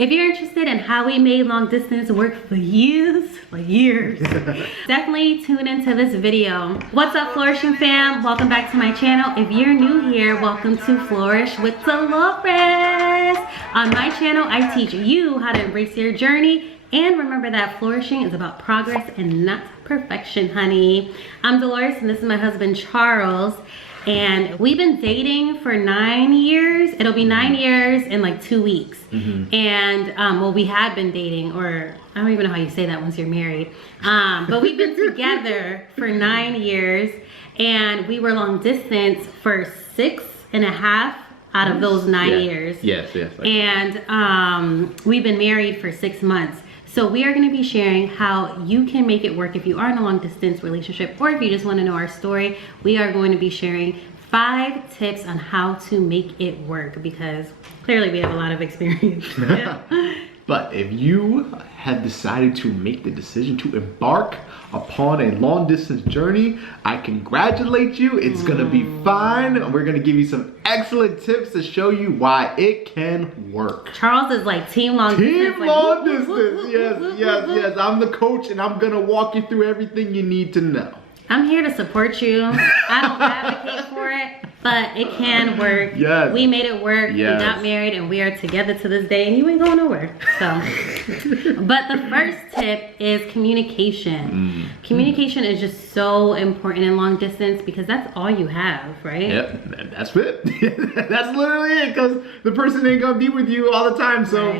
If you're interested in how we made long distance work for years, definitely tune into this video. What's up, Flourishing fam? Welcome back to my channel. If you're new here, welcome to Flourish with Delores. On my channel, I teach you how to embrace your journey and remember that flourishing is about progress and not perfection, honey. I'm Delores and this is my husband, Charles. And we've been dating for 9 years. It'll be 9 years in like 2 weeks. And well, we had been dating, or I don't even know how you say that once you're married. But we've been together for 9 years, and we were long distance for 6.5 out of those 9 years. Yes. And we've been married for 6 months. So we are going to be sharing how you can make it work if you are in a long distance relationship, or if you just want to know our story. We are going to be sharing 5 tips on how to make it work, because clearly we have a lot of experience. But if you have decided to make the decision to embark upon a long distance journey, I congratulate you. It's gonna be fine. We're gonna give you some excellent tips to show you why it can work. Charles is like team long distance. Team long distance, yes. I'm the coach and I'm gonna walk you through everything you need to know. I'm here to support you. I don't advocate for it, but it can work. Yes. We made it work. Yes. We got married and we are together to this day, and you ain't going nowhere. So, but the first tip is communication. Communication is just so important in long distance because that's all you have, right? Yep, that's it. That's literally it, because the person ain't gonna be with you all the time. So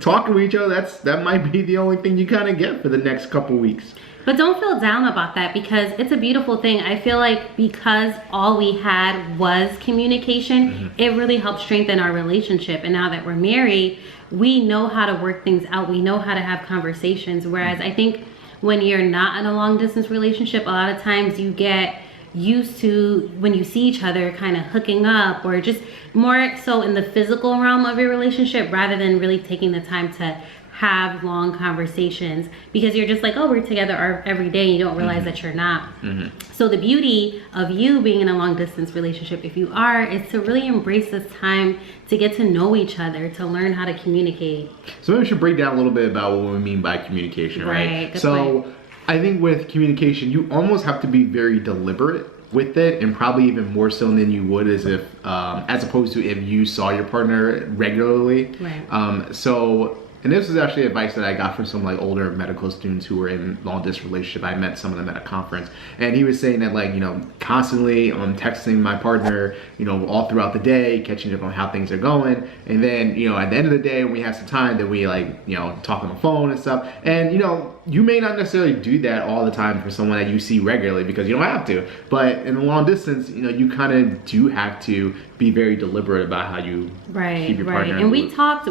talking to each other, that might be the only thing you kind of get for the next couple weeks. But don't feel down about that, because it's a beautiful thing. I feel like because all we had was communication, it really helped strengthen our relationship. And now that we're married, we know how to work things out. We know how to have conversations. Whereas I think when you're not in a long distance relationship, a lot of times you get used to, when you see each other, kind of hooking up, or just more so in the physical realm of your relationship, rather than really taking the time to have long conversations, because you're just like, oh, we're together every day, and you don't realize that you're not. So the beauty of you being in a long distance relationship, if you are, is to really embrace this time to get to know each other, to learn how to communicate. So maybe we should break down a little bit about what we mean by communication, right? So point. I think with communication, you almost have to be very deliberate with it, and probably even more so than you would as opposed to if you saw your partner regularly. And this was actually advice that I got from some like older medical students who were in long distance relationship. I met some of them at a conference, and he was saying that, like, constantly texting my partner, all throughout the day, catching up on how things are going, and then at the end of the day when we have some time, then we talk on the phone and stuff. And you may not necessarily do that all the time for someone that you see regularly, because you don't have to. But in the long distance, you kind of do have to be very deliberate about how you keep your partner. And we talked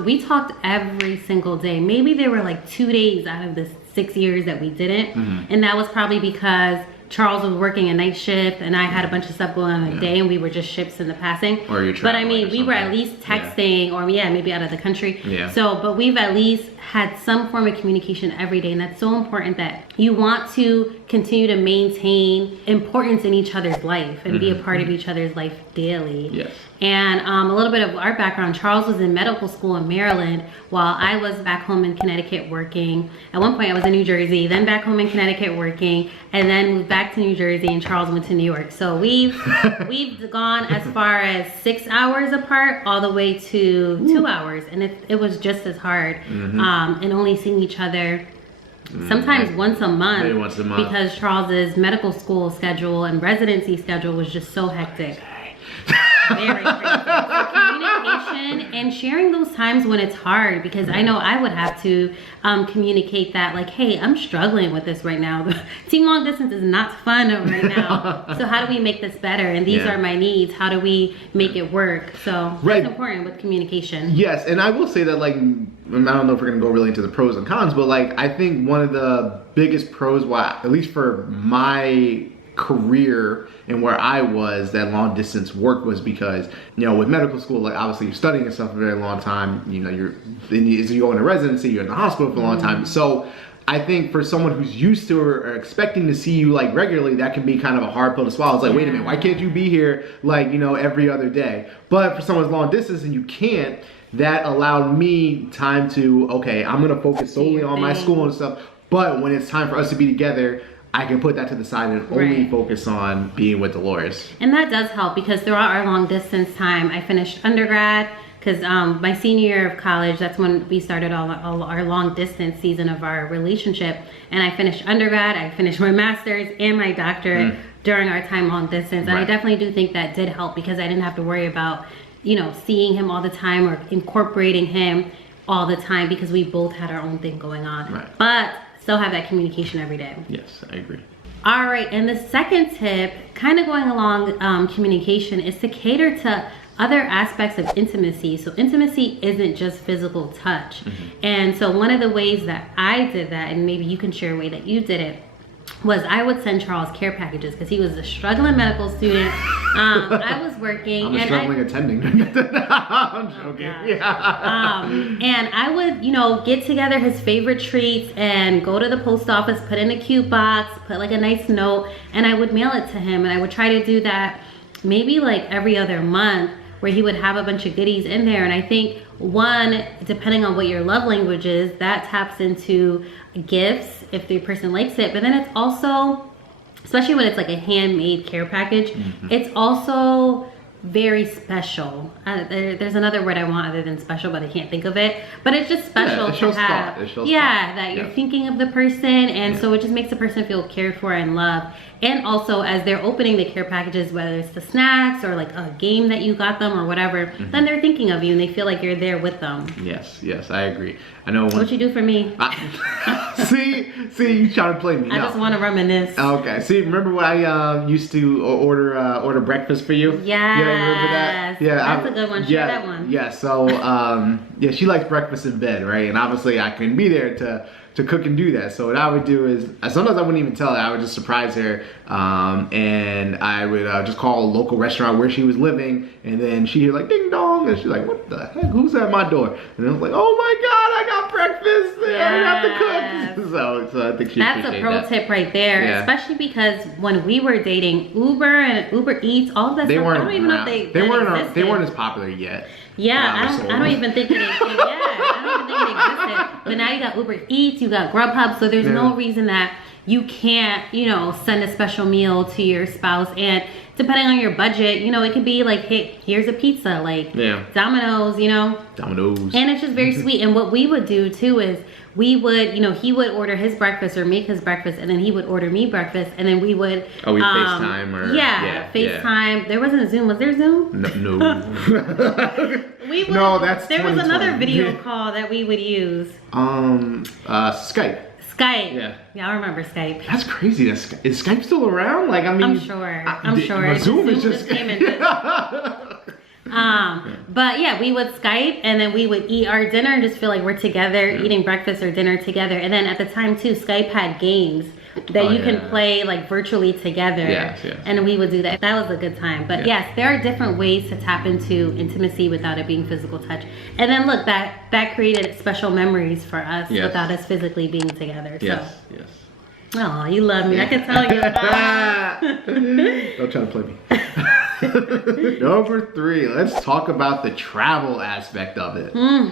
every single day. Maybe there were like 2 days out of the 6 years that we didn't, and that was probably because Charles was working a night shift and I had a bunch of stuff going on in the day, and we were just ships in the passing. Or you're But I mean, we were at least texting, or maybe out of the country. So, but we've at least had some form of communication every day, and that's so important, that you want to continue to maintain importance in each other's life and be a part of each other's life daily. Yes. And a little bit of our background: Charles was in medical school in Maryland, while I was back home in Connecticut working. At one point I was in New Jersey, then back home in Connecticut working, and then moved back to New Jersey, and Charles went to New York. So we've gone as far as 6 hours apart, all the way to 2 hours, and it was just as hard. And only seeing each other sometimes once a month. Maybe once a month, because Charles's medical school schedule and residency schedule was just so hectic. Very crazy. So communication and sharing those times when it's hard, because I know I would have to communicate that, like, hey, I'm struggling with this right now. Team long distance is not fun right now. So how do we make this better? And these are my needs. How do we make it work? So it's important with communication. Yes, and I will say that, like, I don't know if we're gonna go really into the pros and cons, but like, I think one of the biggest pros, at least for my career and where I was, that long distance work, was because with medical school, like, obviously you're studying and stuff for a very long time. You're going to residency, you're in the hospital for a long time. So I think for someone who's used to or expecting to see you like regularly, that can be kind of a hard pill to swallow. It's like, wait a minute, why can't you be here like every other day? But for someone's long distance and you can't, that allowed me time to, okay, I'm gonna focus solely on my school and stuff. But when it's time for us to be together, I can put that to the side and only focus on being with Delores. And that does help because throughout our long distance time, I finished undergrad. Because my senior year of college, that's when we started all our long distance season of our relationship. And I finished undergrad, I finished my master's and my doctorate during our time long distance. And I definitely do think that did help because I didn't have to worry about, you know, seeing him all the time or incorporating him all the time because we both had our own thing going on. Right. But still have that communication every day. Yes, I agree. All right, and the second tip, kind of going along communication, is to cater to other aspects of intimacy. So intimacy isn't just physical touch. And so one of the ways that I did that, and maybe you can share a way that you did it, was I would send Charles care packages because he was a struggling medical student. I was working. I'm a struggling attending. I'm joking. And I would, you know, get together his favorite treats and go to the post office, put in a cute box, put like a nice note, and I would mail it to him. And I would try to do that maybe like every other month, where he would have a bunch of goodies in there. And I think one, depending on what your love language is, that taps into gifts if the person likes it. But then it's also, especially when it's like a handmade care package, it's also very special. There's another word I want other than special, but I can't think of it. But it's just special it shows to have. thought. It shows that you're thinking of the person, and so it just makes the person feel cared for and loved. And also, as they're opening the care packages, whether it's the snacks or like a game that you got them or whatever, then they're thinking of you and they feel like you're there with them. Yes, I agree. I know. What you do for me? See, you trying to play me. I just want to reminisce. Okay. See, remember when I used to order breakfast for you? Yes. Yeah, you remember that? Yeah, that's a good one. Share that one. Yeah. So, she likes breakfast in bed, right? And obviously, I couldn't be there to cook and do that. So what I would do is, sometimes I wouldn't even tell her. I would just surprise her, and I would just call a local restaurant where she was living, and then she'd hear like ding dong, and she's like, "What the heck? Who's at my door?" And I was like, "Oh my God, I got breakfast! I didn't have to cook." So I think she that's a pro tip right there, especially because when we were dating, Uber and Uber Eats, all of that stuff, I don't even know if they weren't as popular yet. Yeah, I don't even think it existed. I don't even think it existed. But now you got Uber Eats, you got Grubhub, so there's no reason that you can't, you know, send a special meal to your spouse. And depending on your budget, you know, it could be like, hey, here's a pizza, like Domino's, you know. Domino's. And it's just very sweet. And what we would do too is we would, you know, he would order his breakfast or make his breakfast, and then he would order me breakfast, and then we would we FaceTime or FaceTime. There wasn't a Zoom. Was there Zoom? No. We would, no, that's there was another video call that we would use. Skype. Skype. Yeah, I remember Skype. That's crazy. Is Skype still around? Like, I mean, I'm sure. Zoom is just came in. But yeah, we would Skype, and then we would eat our dinner and just feel like we're together, eating breakfast or dinner together. And then at the time too, Skype had games that you can play like virtually together. Yes. And we would do that. That was a good time. But yes, there are different ways to tap into intimacy without it being physical touch. And then look, that created special memories for us without us physically being together. Yes. Oh, you love me. I can tell you. Don't try to play me. Number 3, let's talk about the travel aspect of it. I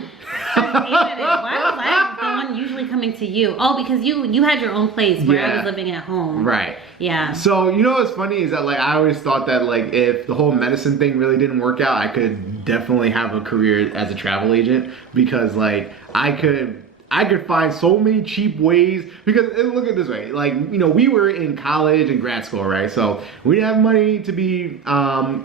hated it. Why was I the one usually coming to you? Oh, because you had your own place where I was living at home. Right. Yeah. So, you know what's funny is that, like, I always thought that, like, if the whole medicine thing really didn't work out, I could definitely have a career as a travel agent, because, like, I could find so many cheap ways, because look at it this way, like, you know, we were in college and grad school, right? So we didn't have money to be,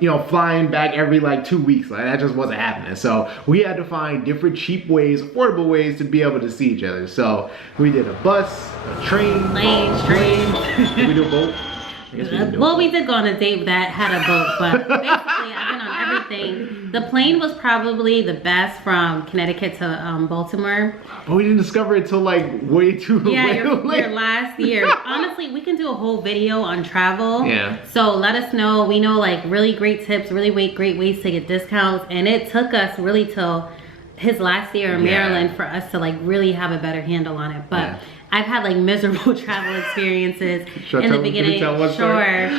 you know, flying back every like 2 weeks. Like, that just wasn't happening. So we had to find different cheap ways, affordable ways to be able to see each other. So we did a bus, a train, train. Did we do a boat? We did go on a date that had a boat, but basically I've been on everything. The plane was probably the best from Connecticut to Baltimore. But we didn't discover it till like way too late. Your last year. Honestly, we can do a whole video on travel. Yeah. So let us know. We know like really great tips, really great ways to get discounts. And it took us really till his last year in Maryland for us to like really have a better handle on it. But I've had like miserable travel experiences in the beginning. Sure.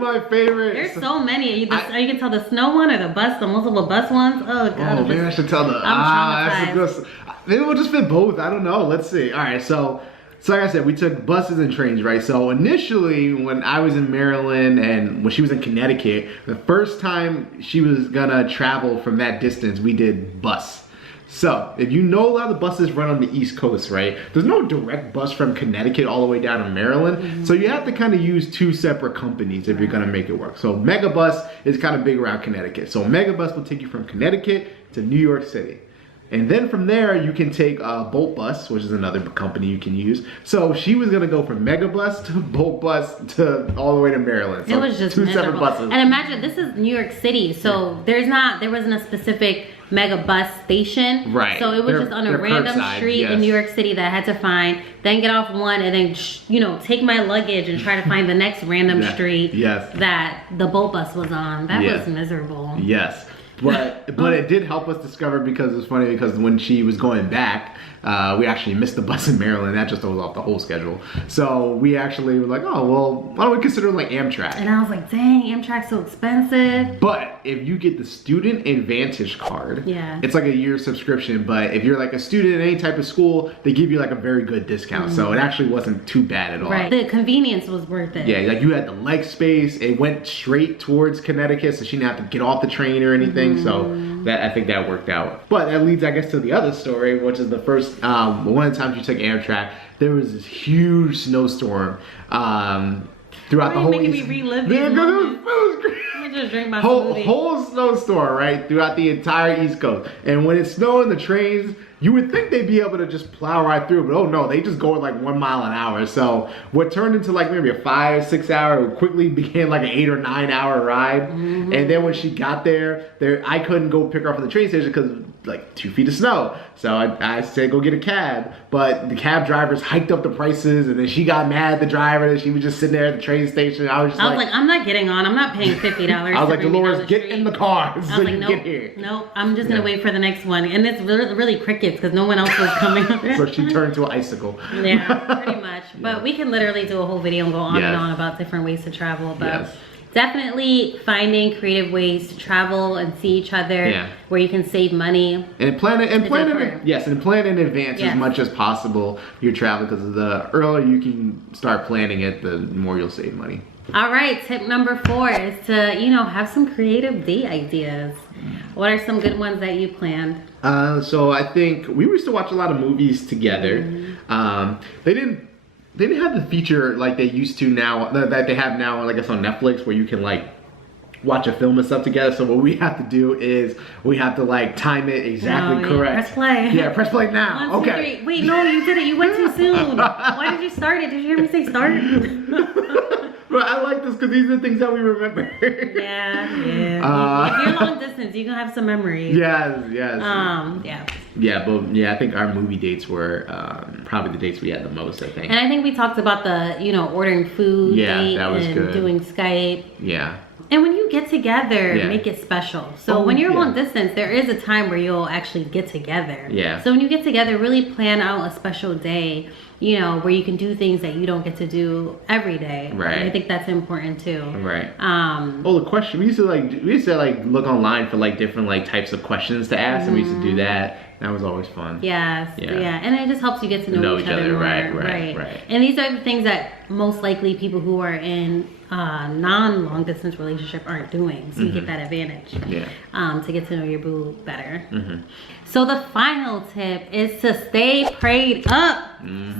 my favorite. There's so many. You can tell the snow one or the multiple bus ones. Oh god. Oh, maybe I should tell the. I'm traumatized. Maybe we'll just fit both. I don't know. Let's see. All right, so like I said, we took buses and trains, right? So initially, when I was in Maryland and when she was in Connecticut, the first time she was gonna travel from that distance, we did bus. So, if you know a lot of the buses run on the East Coast, right? There's no direct bus from Connecticut all the way down to Maryland. So you have to kind of use two separate companies if you're gonna make it work. So Megabus is kind of big around Connecticut. So Megabus will take you from Connecticut to New York City. And then from there, you can take Bolt Bus, which is another company you can use. So she was gonna go from Megabus to Bolt Bus to all the way to Maryland. So it was just two miserable. separate buses. And imagine, this is New York City, so there wasn't a specific Megabus station. Right. So it was just on a random curbside, street in New York City that I had to find, then get off one, and then take my luggage and try to find the next random street that the Bolt Bus was on. That was miserable. Yes. But it did help us discover, because it was funny, because when she was going back, we actually missed the bus in Maryland. That just throws off the whole schedule. So we actually were like, oh, well, why don't we consider like Amtrak? And I was like, dang, Amtrak's so expensive. But if you get the Student Advantage card, it's like a year subscription. But if you're like a student in any type of school, they give you like a very good discount. So it actually wasn't too bad at all. Right. The convenience was worth it. Yeah, like you had the leg space. It went straight towards Connecticut, so she didn't have to get off the train or anything. So I think that worked out. But that leads, I guess, to the other story, which is the first one of the times you took Amtrak. There was this huge snowstorm throughout the whole East. Making me relive these moments. It was great. Let me just drink my smoothie. Whole snowstorm, right, throughout the entire East Coast. And when it's snowing, the trains, you would think they'd be able to just plow right through, but oh no, they just go at like 1 mile an hour. So what turned into like maybe a 5-6 hour quickly became like an 8 or 9 hour ride. And then when she got there, I couldn't go pick her up from the train station because like 2 feet of snow. So I said, go get a cab. But the cab drivers hiked up the prices, and then she got mad at the driver, and she was just sitting there at the train station. I was like, I'm not getting on. I'm not paying $50. I was like, Delores, get in the car so you get here. Nope, I'm just going to wait for the next one. And it's really crickets because no one else was coming. So she turned to an icicle. Yeah, pretty much. But we can literally do a whole video and go on and on about different ways to travel. But definitely finding creative ways to travel and see each other where you can save money. And plan in advance as much as possible your travel, because the earlier you can start planning it, the more you'll save money. All right, tip number 4 is to, have some creative date ideas. What are some good ones that you planned? So I think we used to watch a lot of movies together. They didn't have the feature like they used to now, that they have now, I guess, on Netflix, where you can like watch a film and stuff together. So what we have to do is we have to like time it exactly correct. Press play. Yeah, press play now. 1, 2, okay. 3. Wait, no, you did it. You went too soon. Why did you start it? Did you hear me say start? But I like this because these are the things that we remember. Yeah. If you're long distance, you can have some memories. Yes. Yeah, I think our movie dates were probably the dates we had the most, I think. And I think we talked about the, ordering food. Yeah, that was good. Doing Skype. Yeah. And when you get together, make it special. So when you're long distance, there is a time where you'll actually get together. Yeah. So when you get together, really plan out a special day, where you can do things that you don't get to do every day. Right. And I think that's important too. Right. The question, we used to look online for like different like types of questions to ask, and we used to do that. That was always fun. Yes. Yeah. And it just helps you get to know each other more. Right. And these are the things that most likely people who are in non-long distance relationship aren't doing. So you get that advantage. Yeah. To get to know your boo better. So the final tip is to stay prayed up.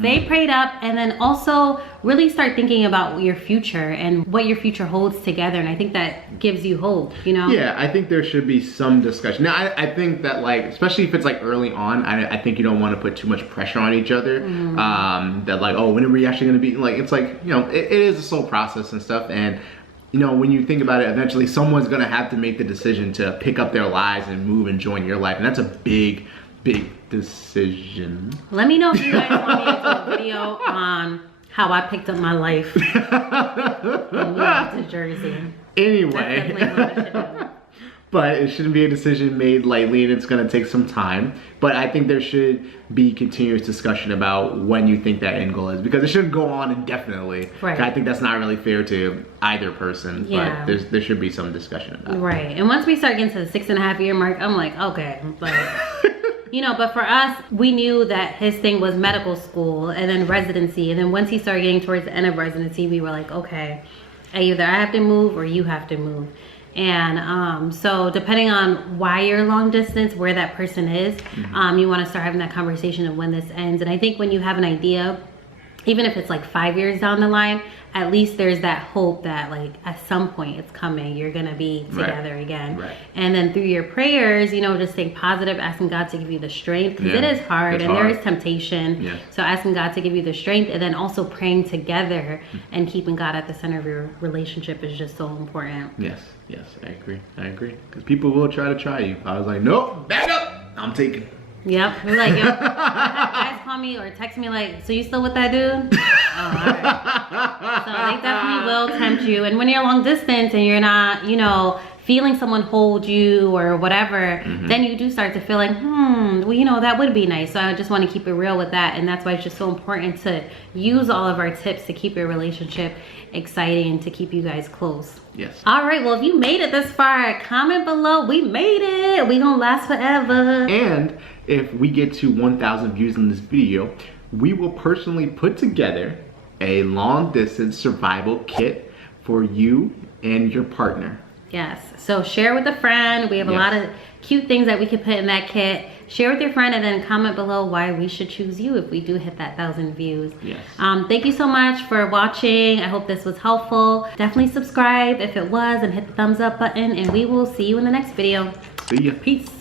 Stay prayed up, and then also really start thinking about your future and what your future holds together. And I think that gives you hope, Yeah, I think there should be some discussion. Now, I think that like, especially if it's like early on, I think you don't want to put too much pressure on each other. That like, oh, when are we actually going to be, like, it's like, it is a slow process and stuff. And when you think about it, eventually someone's going to have to make the decision to pick up their lives and move and join your life. And that's a big decision. Let me know if you guys want me to do a video on how I picked up my life and moved to Jersey. Anyway. but it shouldn't be a decision made lightly, and it's going to take some time. But I think there should be continuous discussion about when you think that end goal is, because it shouldn't go on indefinitely. Right. I think that's not really fair to either person, Yeah. but there should be some discussion about it. Right. And once we start getting to the 6.5 year mark, I'm like, okay, like, you know, but for us, we knew that his thing was medical school and then residency. And then once he started getting towards the end of residency, we were like, okay, either I have to move or you have to move. And so depending on why you're long distance, where that person is, you want to start having that conversation of when this ends. And I think when you have an idea, even if it's like 5 years down the line, at least there's that hope that like at some point it's coming, you're gonna be together again. Right. And then through your prayers, you know, just stay positive, asking God to give you the strength, because it is hard and there is temptation. Yeah. So asking God to give you the strength, and then also praying together and keeping God at the center of your relationship is just so important. Yes, I agree. Because people will try you. I was like, nope, back up. I'm taking. Yep. We're like, yo, guys call me or text me like, so you still with that dude? Oh, all right. So they definitely will tempt you. And when you're long distance and you're not, you know, feeling someone hold you or whatever, then you do start to feel like, well, you know, that would be nice. So I just want to keep it real with that. And that's why it's just so important to use all of our tips to keep your relationship exciting and to keep you guys close. Yes. All right, well, if you made it this far, comment below. We made it. We gonna last forever. And if we get to 1,000 views in this video, we will personally put together a long distance survival kit for you and your partner. Yes, so share with a friend. We have a lot of cute things that we could put in that kit. Share with your friend and then comment below why we should choose you if we do hit that 1,000 views. Yes. Thank you so much for watching. I hope this was helpful. Definitely subscribe if it was and hit the thumbs up button, and we will see you in the next video. See ya. Peace.